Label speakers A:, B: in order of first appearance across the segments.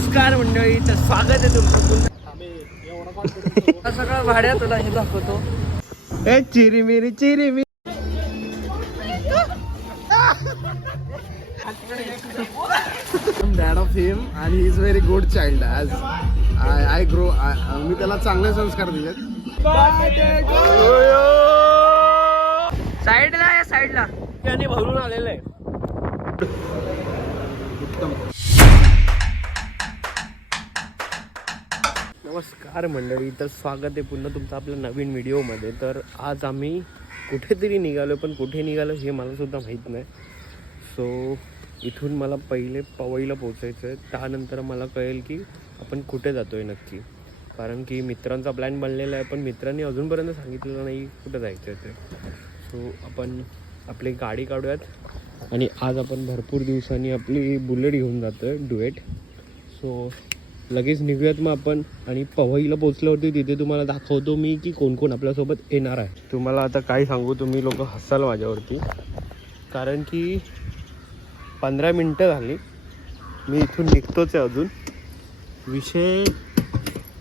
A: नमस्कार मंडळी तर स्वागत आहे तुमचं पुन्हा. सगळं भाड्या तुला हे दाखवतो.
B: ए चिरी मिरी चिरी मिरी डॅड ऑफ हिम आणि he is very good child as I I grow मी त्याला चांगले संस्कार दिलेत.
A: साईडला या साईडला. त्याने भरून आलेलं आहे.
B: उत्तम.
A: नमस्कार मंडळी तर स्वागत आहे पुन्हा तुमचं आपल्या नवीन व्हिडिओमध्ये. तर आज आम्ही कुठेतरी निघालो पण कुठे निघालो हे मला सुद्धा माहीत नाही. सो इथून मला पहिले पवईला पोचायचं आहे. त्यानंतर मला कळेल की आपण कुठे जातो आहे नक्की. कारण की मित्रांचा प्लॅन बनलेला आहे पण मित्रांनी अजूनपर्यंत सांगितलेलं नाही कुठं जायचं आहे ते. सो आपण आपली गाडी काढूयात. आणि आज आपण भरपूर दिवसांनी आपली बुलेट घेऊन जातो आहे डुएट. सो लगेच निघूयात मग आपण. आणि पवईला पोचल्यावरती तिथे तुम्हाला दाखवतो मी की कोण कोण आपल्यासोबत येणार आहे. तुम्हाला आता काय सांगू तुम्ही लोक हसाल माझ्यावरती. कारण की पंधरा मिनटं झाली. मी इथून निघतोच आहे अजून. विषय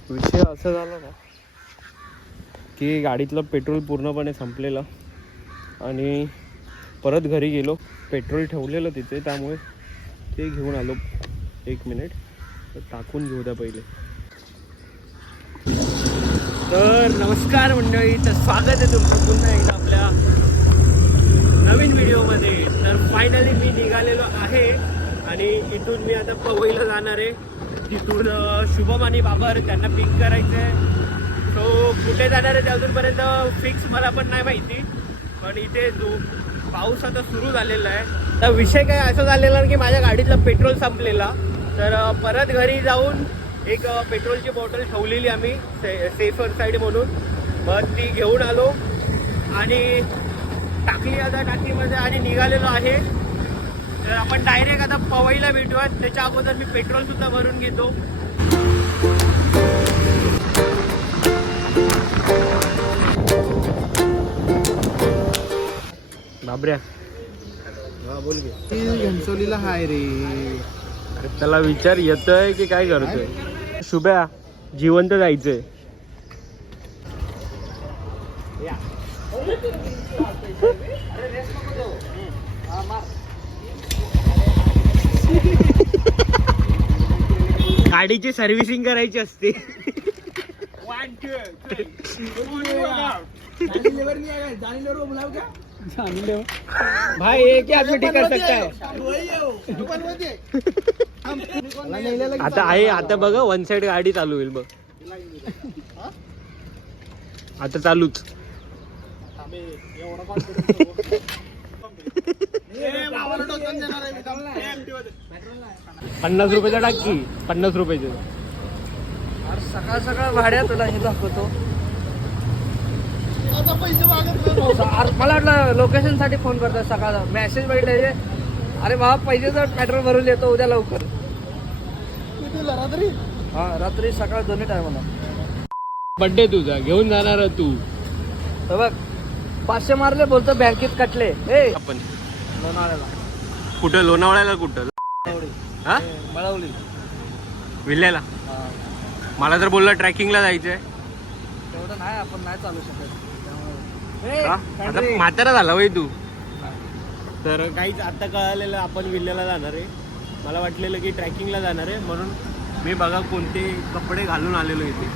A: विषय असं झाला ना की गाडीतलं पेट्रोल पूर्णपणे संपलेलं. आणि परत घरी गेलो. पेट्रोल ठेवलेलं तिथे त्यामुळे ते घेऊन आलो एक मिनिट. तर टाकून घेऊ द्या पहिले. तर नमस्कार मंडळी तर स्वागत आहे तुमचं पुन्हा एकदा आपल्या नवीन व्हिडिओमध्ये. तर फायनली मी निघालेलो आहे आणि इथून मी आता पवईला जाणार आहे. तिथून शुभम आणि बाबर त्यांना पिक करायचं आहे सो कुठे जाणार आहे ते अजूनपर्यंत फिक्स मला पण नाही माहिती. पण इथे जो पाऊस आता सुरू झालेला आहे. तर विषय काय असं झालेला की माझ्या गाडीतलं पेट्रोल संपलेला. तर अं, परत घरी जाऊन एक पेट्रोलची बॉटल ठेवलेली आम्ही से सेफर साईड म्हणून. मग ती घेऊन आलो आणि टाकली आता टाकीमध्ये आणि निघालेलो आहे. तर आपण डायरेक्ट आता पवईला भेटूया त्याच्या अगोदर मी पेट्रोल सुद्धा भरून घेतो. बाबऱ्या.
B: हा बोल घे घनसोलीला हाय रे.
A: त्याला विचार येतोय की काय करतोय? शुभ्या जिवंत जायचंय. गाडीची सर्व्हिसिंग करायची असते. भाई एक ही आदमी ठीक कर सकता है आता आहे आता बघा वन साइड गाडी चालू होईल बघ. आता चालूच. पन्नास रुपयाचा टाकी पन्नास रुपयाचे.
C: सकाळ सकाळ भाड्या तुला हे दाखवतो. अरे मला वाटलं लोकेशनसाठी फोन करतो सकाळ. मेसेज बघितलं हे. अरे बाबा पैसे तर पेट्रोल भरून येतो उद्या लवकर. हा रात्री सकाळ दोन्ही टायमाला
A: बड्डे तुझा. घेऊन जाणार तू.
C: बघ पाचशे मारले बोलतो बँकेत कटले. ए!
A: आपण.
C: लोणावळ्याला.
A: कुठं? लोणावळ्याला कुठं?
C: मळवली
A: हा?
C: मळवली.
A: विल्ल्याला?
C: हा.
A: मला तर बोलला ट्रॅकिंगला जायचंय.
C: तेवढं नाही आपण नाही चालू शकत.
A: का? आता? म्हातारा झाला वय तू. तर काहीच आता कळालेलं आपण विल्ल्याला जाणार आहे. मला वाटलेलं की ट्रॅकिंगला जाणार आहे. म्हणून मी बघा कोणते कपडे घालून आलेलो इथे.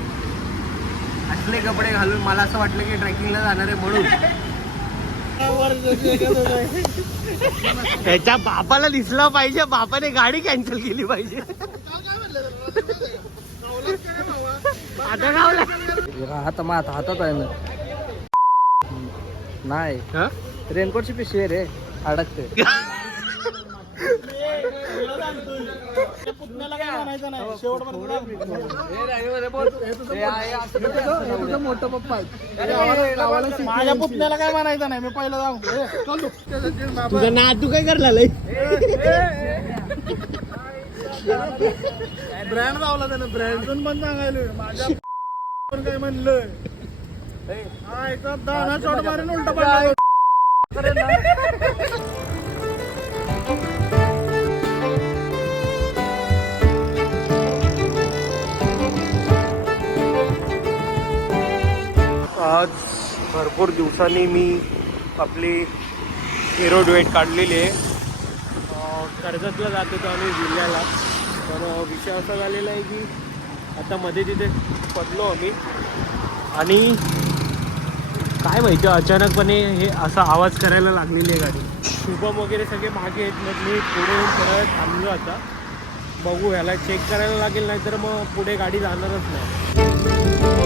A: असले कपडे घालून मला असं वाटलं की ट्रॅकिंगला जाणार आहे म्हणून. त्याच्या बापाला दिसला पाहिजे. बापाने गाडी कॅन्सल केली पाहिजे. आता गावला.
C: हात मात हातात आहे ना. नाही.
A: हा?
C: रेनकोटची पिशवी आहे रे अडकते मोठं पप्पा
B: माझ्या पुतण्याला काय म्हणायचं नाही मी पहिलं जाऊ.
A: तुझं ना तू काय करला
B: ब्रँड लावला त्यानं ब्रँड पण सांगायला माझ्या पण काय म्हणलं हा
A: आज भरपूर दिवसांनी मी आपली हिरो डुएट काढलेली आहे. कर्जतला जात होतो आम्ही जिल्ह्याला. तर विषय असा झालेला आहे की आता मध्ये तिथे पडलो आम्ही. आणि काय माहिती अचानकपणे हे असा आवाज करायला लागलेली आहे गाडी. शुभम वगैरे सगळे मागे आहेत मग मी पुढे येऊन थोडा थांबलो आता. बघू ह्याला चेक करायला लागेल नाही तर मग पुढे गाडी जाणारच नाही.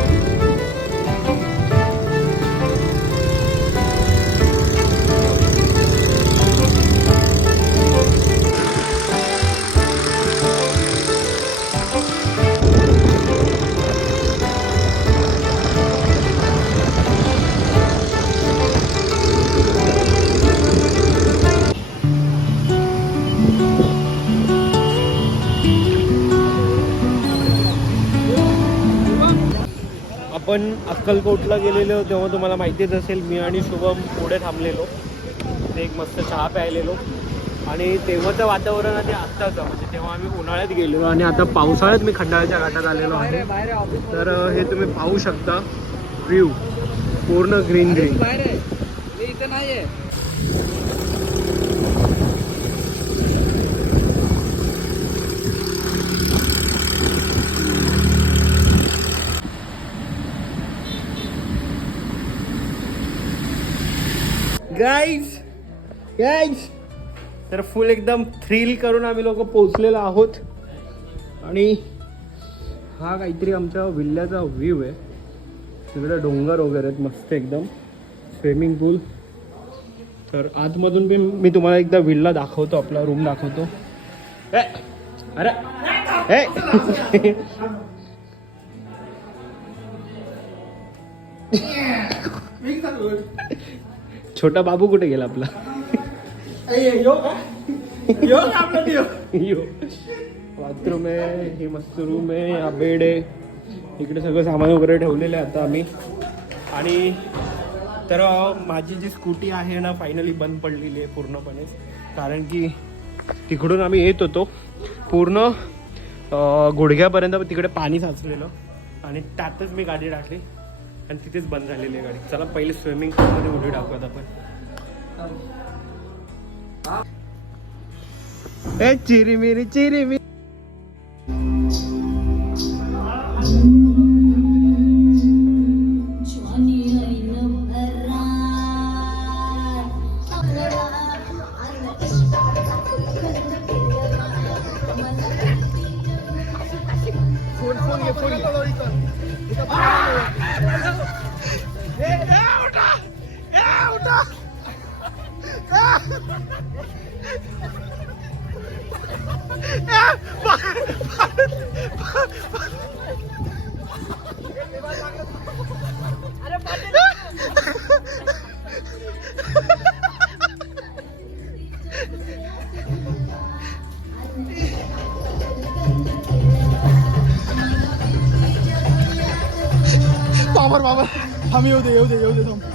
A: आपण अक्कलकोटला गेलेलो तेव्हा तुम्हाला माहितीच असेल मी आणि शुभम पुढे थांबलेलो. ते एक मस्त चहा प्यायलेलो. आणि तेव्हाचं वातावरण आणि आत्ताचं म्हणजे तेव्हा आम्ही उन्हाळ्यात गेलेलो आणि आता पावसाळ्यात मी खंडाळ्याच्या घाटात आलेलो आहे. तर हे तुम्ही पाहू शकता. व्ह्यू पूर्ण ग्रीन ग्रीन
C: बाहेर आहे. नाही
A: गाईज गाईज तर फुल एकदम थ्रिल करून आम्ही लोक पोचलेलो आहोत. आणि हा काहीतरी आमच्या विल्ल्याचा व्ह्यू आहे. तिकडे डोंगर वगैरे आहेत मस्त एकदम. स्विमिंग पूल तर आतमधून बी मी तुम्हाला एकदा विल्ला दाखवतो आपला रूम दाखवतो. ए, अरे ए. छोटा बाबू कुठे गेला आपला? यो बाथरूम आहे ही मस्त रूम आहे हा बेड आहे. इकडे सगळं सामान वगैरे ठेवलेलं आहे आता आम्ही. आणि तर माझी जी स्कूटी आहे ना फायनली बंद पडलेली आहे पूर्णपणे. कारण की तिकडून आम्ही येत होतो. पूर्ण गुडघ्यापर्यंत तिकडे पाणी साचलेलं. आणि त्यातच मी गाडी टाकली. आणि तिथेच बंद झालेली आहे गाडी. चला पहिले स्विमिंग पूलमध्ये उडी टाकूयात आपण. ए चिरी मिरी चिरी
B: थांब येऊ दे येऊ दे येऊ दे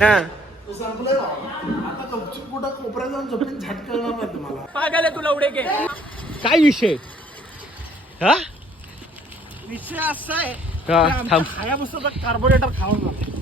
A: हा.
B: संपलंय बाबा आता गपचूप कुठं कोपऱ्यात जाऊन झोपेन झटकणार नाही तुम्हाला.
C: पागायला तुला उडे घे.
A: काय विषय? हा?
B: विषय असा आहे
A: हा,
B: आमच्या
A: थांब.
B: कार्बोरेटर खाऊन जाते.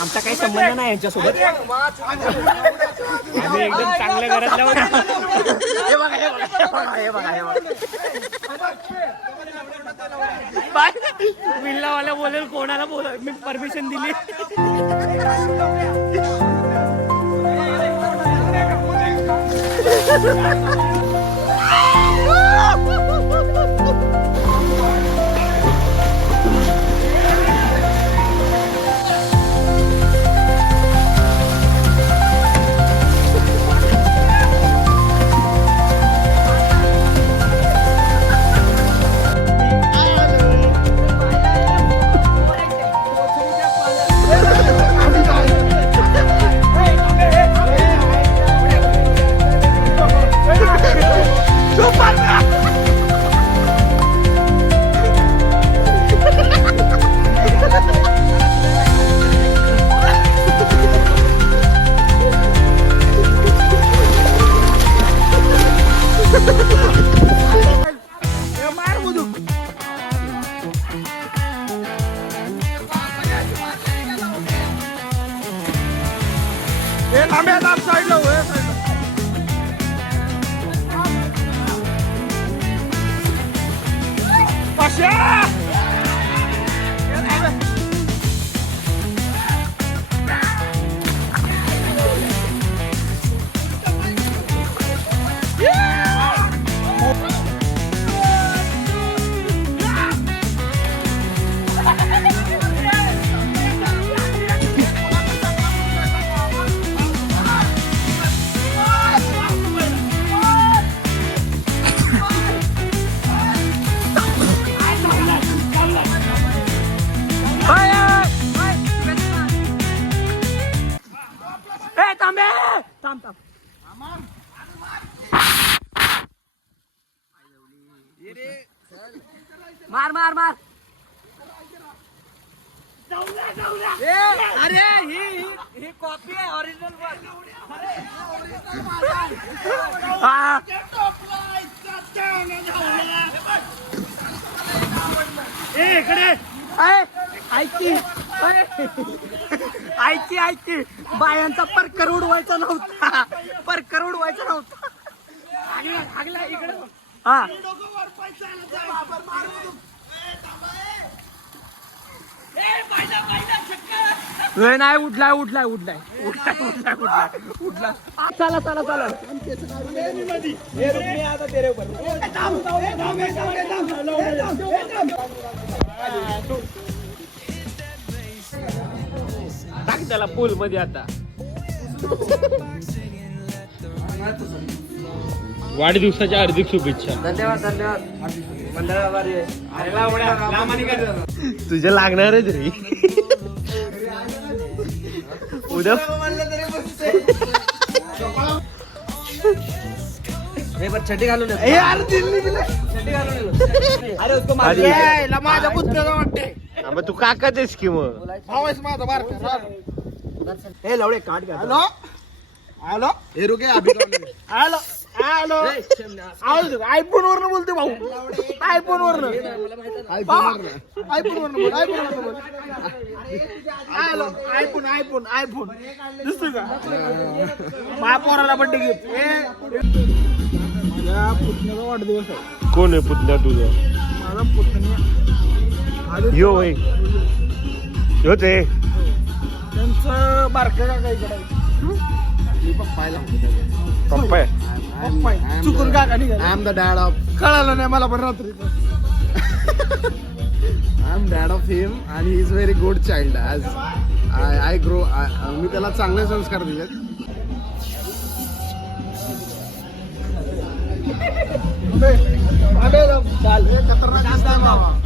B: आमचा काही संबंध नाही यांच्यासोबत. आम्ही एकदम चांगल्या घरातल्या हे बघा हे बघा हे बघा हे बघा हे बघा. विल्लावाला बोलेल कोणाला बोल मी परमिशन दिली.
C: ऐकी ऐकी बायांचा पर करोड व्हायचा नव्हता पर करोड व्हायचा नव्हता हा नाही, उठलाय उठलाय उठलाय उठलाय उठलाय उठलाय आ, चला चला चला
B: टाक त्याला पूल मध्ये आता. वाढदिवसाच्या हार्दिक शुभेच्छा.
C: धन्यवाद धन्यवाद. मंडळ
B: तुझ्या लागणारच रे. उद्या
C: नाही पण छटी घालून येतो.
D: यार दिल्ली
C: छटी घालून येतो. अरे उसको मार
B: अरे.
C: वाटते
A: मग तू काकाच आहेस की मग?
B: भाव आहेस माझा बारका हे लवडे काट घ्या. हॅलो? हॅलो? हे रुके अभि हॅलो? हॅलो? आयफोन वरनं बोलते भाऊ. आयफोन वरनं आयफोन आयफोन वरनं बोल आयफोन वरनं बोल हॅलो? IPhone iPhone iPhone. दिसतोय का? माझ्या पोराला बड्डे गिफ्ट माझ्या पुतण्याचा वाढदिवस आहे.
A: कोण आहे पुतण्या तुझं?
B: माझा पुतण्या.
A: यो वय योच आहे
B: त्यांचं बारकं काका इकडे आहे. मी पप्पायला
A: पप्पा आहे
B: पप्पा. आहे. चुकून काका निघाला. I am the dad of कळालं नाही मला पण रात्री. I am dad of him आणि he is very good child as I I grow मी त्याला चांगले संस्कार दिलेत. चाल. हे खतरनाक दिसतंय बाबा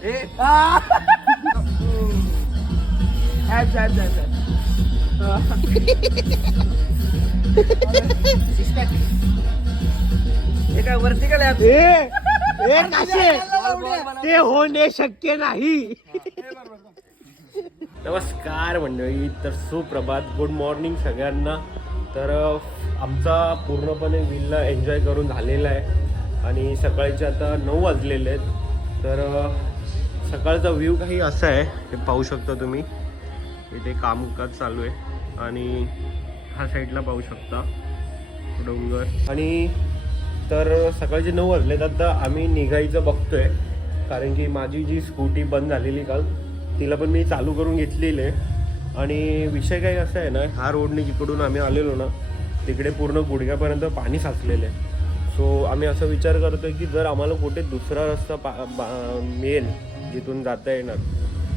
B: हे. हे है. हे
A: ते होणे शक्य नाही. नमस्कार मंडळी तर सुप्रभात. गुड मॉर्निंग सगळ्यांना. तर आमचा पूर्णपणे विल्ला एन्जॉय करून झालेला आहे. आणि सकाळचे आता नऊ वाजलेले आहेत. तर सकाळचा व्ह्यू काही असा आहे हे पाहू शकता तुम्ही. इथे कामकाज चालू आहे आणि ह्या साईडला पाहू शकता डोंगर. आणि तर सकाळचे नऊ वाजले आता आम्ही निघायचं बघतोय. कारण की माझी जी स्कूटी बंद झालेली काल तिला पण मी चालू करून घेतलेली आहे. आणि विषय काय असा आहे ना ह्या रोडने जिकडून आम्ही आलेलो ना तिकडे पूर्ण गुडघ्यापर्यंत पाणी साचलेलं आहे. सो आम्ही असा विचार करतोय की जर आम्हाला कुठे दुसरा रस्ता पा बा- मिळेल जिथून जाता येणार.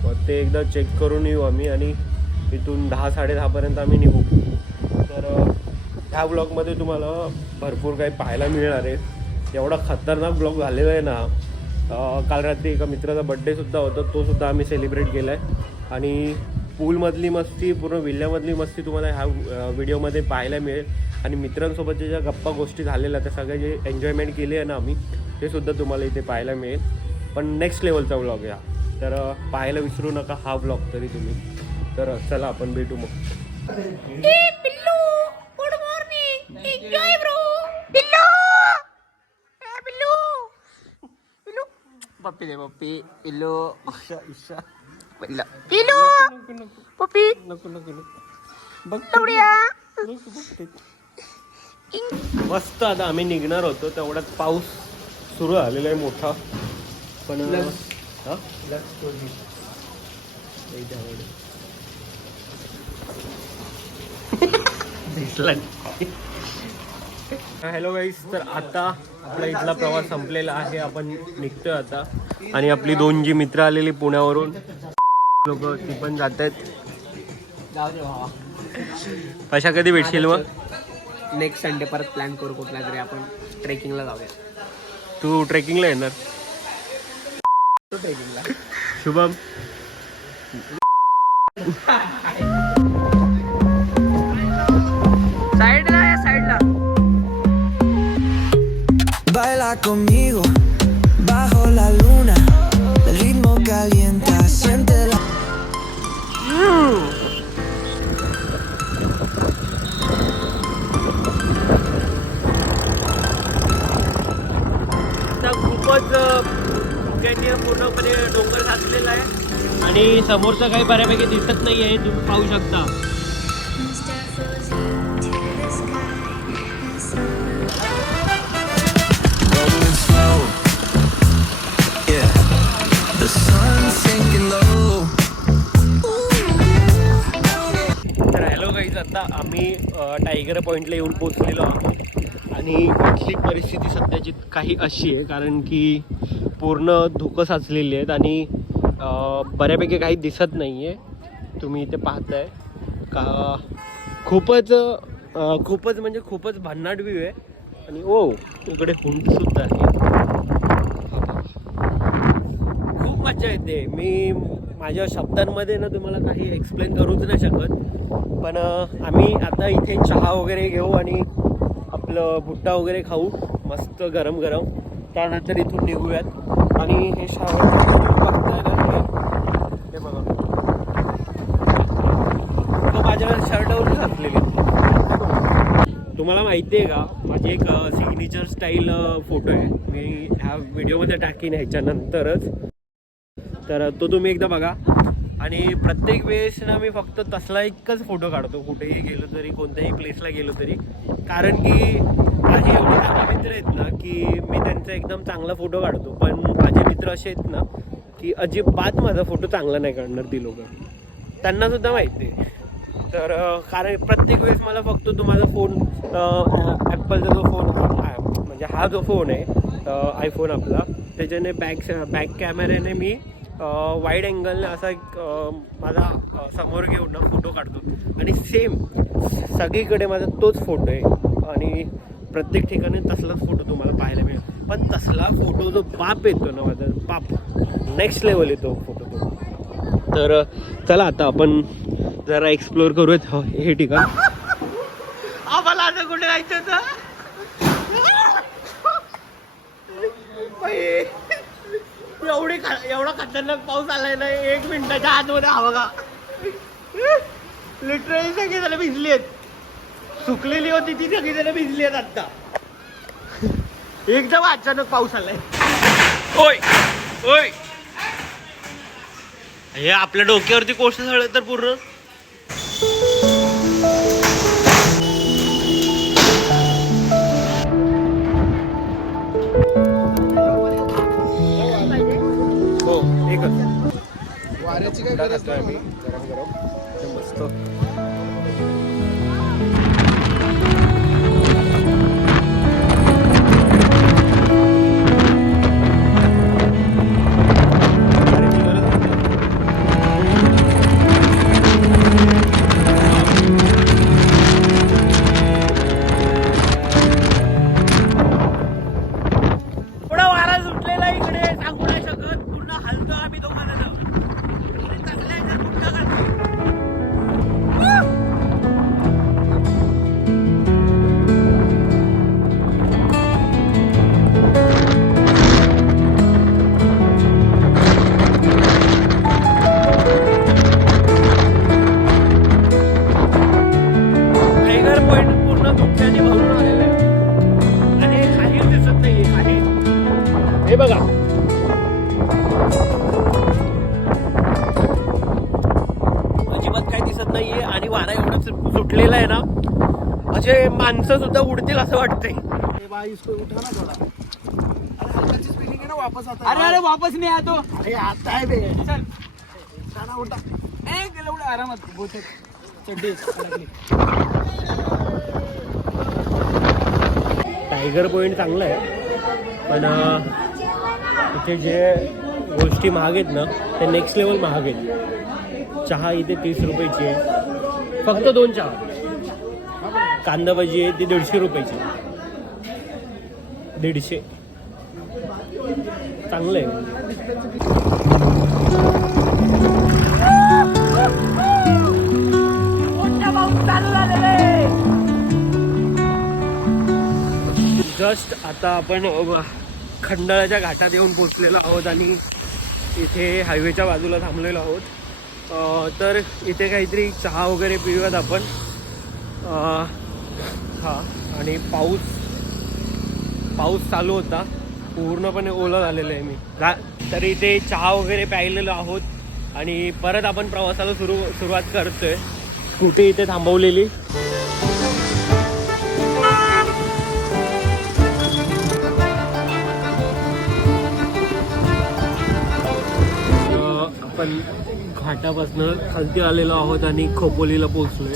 A: मग ते एकदा चेक करून येऊ आम्ही आणि इथून दहा साडेदहापर्यंत आम्ही निघू. तर ह्या ब्लॉगमध्ये तुम्हाला भरपूर काही पाहायला मिळणार आहे. एवढा खतरनाक ब्लॉग झालेला आहे ना काल रात्री एका मित्राचा बड्डेसुद्धा होता तोसुद्धा आम्ही सेलिब्रेट केला आहे आणि पूलमधली मस्ती पूर्ण विल्ल्यामधली मस्ती तुम्हाला ह्या व्हिडिओमध्ये पाहायला मिळेल. आणि मित्रांसोबतच्या ज्या गप्पा गोष्टी झालेल्या त्या सगळ्या जे एन्जॉयमेंट केली आहे ना आम्ही ते सुद्धा तुम्हाला इथे पाहायला मिळेल. पण नेक्स्ट लेवलचा ब्लॉग या तर पाहायला विसरू नका हा ब्लॉग तरी तुम्ही. तर चला आपण भेटू मग.
E: पप्पी दे
A: बाप्पे इलो
E: पप्पी. नक्की
A: मस्त आता आम्ही निघणार होतो तेवढाच पाऊस सुरू झालेला आहे मोठा. पण हा? हॅलो गाईस तर आता आपला इथला प्रवास संपलेला आहे. आपण निघतोय आता. आणि आपली दोन जी मित्र आलेली पुण्यावरून. लोक ती पण जात आहेत. कशा कधी भेटशील मग?
C: नेक्स्ट संडे परत प्लॅन करू कुठला तरी. आपण ट्रेकिंगला जाऊया.
A: तू ट्रेकिंगला येणार?
C: तो ट्रेकिंगला
A: शुभम
C: साईडला या साईडला
F: Baila conmigo bajo la luna. El ritmo calienta, siente la.
A: खूपच ठिकाणी पूर्णपणे डोंगर साचलेला आहे. आणि समोरचं काही बऱ्यापैकी दिसत नाही आहे तुम्ही पाहू शकता. तर हॅलो गाईज आता आम्ही टायगर पॉईंटला येऊन पोचलेलो आहोत. आणि इथली परिस्थिती सध्याची काही अशी आहे कारण की पूर्ण धुकं साचलेली आहेत आणि बऱ्यापैकी काही दिसत नाही आहे तुम्ही इथे पाहताय. का खूपच खूपच म्हणजे खूपच भन्नाट व्ह्यू आहे. आणि ओ इकडे हुंडसुद्धा आहे. खूप मजा येते. मी माझ्या शब्दांमध्ये ना तुम्हाला काही एक्सप्लेन करूच नाही शकत. पण आम्ही आता इथे चहा वगैरे घेऊ आणि आपलं भुट्टा वगैरे खाऊ. मस्त गरम गरम त्यानंतर इथून निघूयात. आणि हे शावर बघताय ना हे- बघा. माझ्या शर्टावरच घातलेली तुम्हाला माहिती आहे का? माझी एक सिग्नेचर स्टाईल फोटो आहे. मी ह्या व्हिडिओमध्ये टाकीन ह्याच्यानंतरच. तर तो तुम्ही एकदा बघा. आणि प्रत्येक वेळेस ना मी फक्त तसला एकच फोटो काढतो कुठेही गेलो तरी कोणत्याही प्लेसला गेलो तरी. कारण की माझे एवढे चांगले मित्र आहेत ना की मी त्यांचा एकदम चांगला फोटो काढतो. पण माझे मित्र असे आहेत ना की अजिबात माझा फोटो चांगला नाही काढणार ती लोक. त्यांना सुद्धा माहिती आहे. तर कारण प्रत्येक वेळेस मला फक्त तो माझा फोन ॲपलचा जो फोन म्हणजे हा जो फोन आहे आयफोन आपला त्याच्याने बॅक बॅक कॅमेऱ्याने मी वाईड अँगलने असा एक माझा समोर घेऊन ना फोटो काढतो. आणि सेम सगळीकडे माझा तोच फोटो आहे. आणि प्रत्येक ठिकाणी तसलाच फोटो तुम्हाला पाहायला मिळेल. पण तसला फोटो जो बाप येतो ना माझा बाप नेक्स्ट लेवल येतो फोटो तो. तर चला आता आपण जरा एक्सप्लोअर करूयात. हो, हे ठिकाण. आम्हाला आता कुठे जायचं होतं? एवढी एवढा खतरनाक पाऊस आलाय ना एक मिनिटाच्या आतमध्ये हवा का लिटरली सगळी जण भिजली आहेत. सुकलेली होती ती सगळी जण भिजली आहेत आत्ता. एकदम अचानक पाऊस आलाय. ओय ओय. हे आपल्या डोक्यावरती कोसळलं तर पूर्ण.
B: वाऱ्याची काय गरज नाही
A: गरम गरम हे बघा. अजिबात काही दिसत नाहीये आणि वारा एवढा सुटलेला आहे ना असे माणसं सुद्धा उडतील असं वाटतंय.
B: ए भाई इसको उठा ना थोड़ा वापस आता.
C: अरे अरे वापस नाही आतो.
B: अरे आता है बे. चल. खाना उठा.
C: ए एवढं आरामात. चड्डी.
A: टायगर पॉईंट चांगलं आहे. पण इथे जे गोष्टी महाग आहेत ना ते नेक्स्ट लेवल महाग आहेत चहा इथे तीस रुपयाची आहे. फक्त दोन चहा. कांदा भाजी आहे ती दीडशे रुपयाची. दीडशे. चांगलं आहे. जस्ट आता आपण खंडाळ्याच्या घाटात येऊन पोचलेलो आहोत आणि इथे हायवेच्या बाजूला थांबलेलो आहोत. तर इथे काहीतरी चहा वगैरे पिऊयात आपण. हां हा आणि पाऊस पाऊस चालू होता. पूर्णपणे ओलं झालेलं आहे मी. जा तर इथे चहा वगैरे प्यायलेलो आहोत आणि परत आपण प्रवासाला सुरू सुरुवात करतोय. स्कूटी इथे थांबवलेली? आपण घाटापासनं खालती आलेलो आहोत आणि खोपोलीला पोहोचलोय.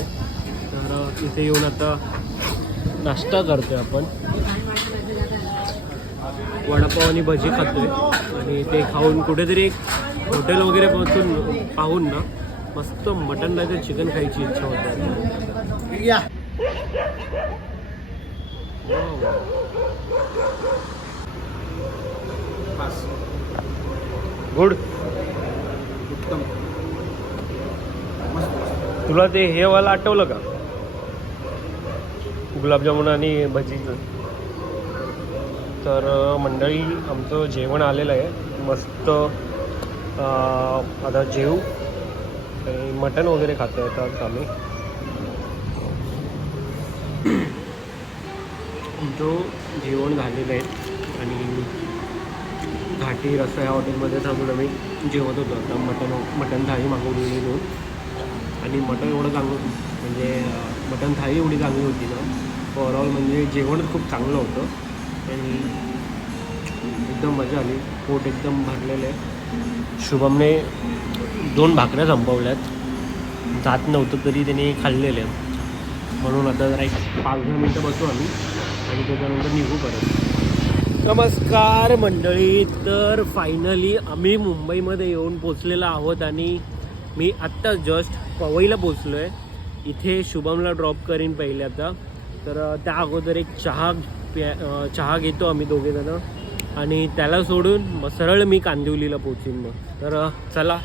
A: तर अ, इथे येऊन आता नाश्ता करतोय आपण. वडापाव आणि भजी खातोय. आणि आणि ते खाऊन कुठेतरी एक हॉटेल वगैरे पोहोचून पाहून ना मस्त मटन नाही तर चिकन खायची इच्छा होते
B: या. बस उत्तम
A: तुला ते हे वाला आठवलं का? गुलाबजामुन आणि भजीचं. तर मंडळी आमचं जेवण आलेलं आहे. मस्त आता जेऊ आणि मटण वगैरे खातो येतात आम्ही. आमचं जेवण झालेलं आहे आणि घाटी रस्ता ह्या हॉटेलमध्ये थांबून आम्ही जेवत होतो. आता मटन मटन थाळी मागवलेली दोन. आणि मटन एवढं चांगलं म्हणजे मटन थाळी एवढी चांगली होती ना. ओवरऑल म्हणजे जेवणच खूप चांगलं होतं. आणि एकदम मजा आली. पोट एकदम भरलेलं आहे. शुभमने दोन भाकऱ्या संपवल्यात. जात नव्हतं तरी त्याने खाल्लेलं आहे म्हणून आता जरा एक पाच दहा मिनटं बसू आम्ही. आणि त्याच्यानंतर निघू परत. नमस्कार मंडळी. तर फायनली आम्ही मुंबईमध्ये येऊन पोचलेलो आहोत आणि मी आत्ता जस्ट पवईला पोचलो आहे इथे शुभमला ड्रॉप करीन पहिले आता. तर त्या अगोदर एक चहा प्या चहा घेतो आम्ही दोघेजणं आणि त्याला सोडून मग सरळ मी कांदिवलीला पोचीन मग. तर चला.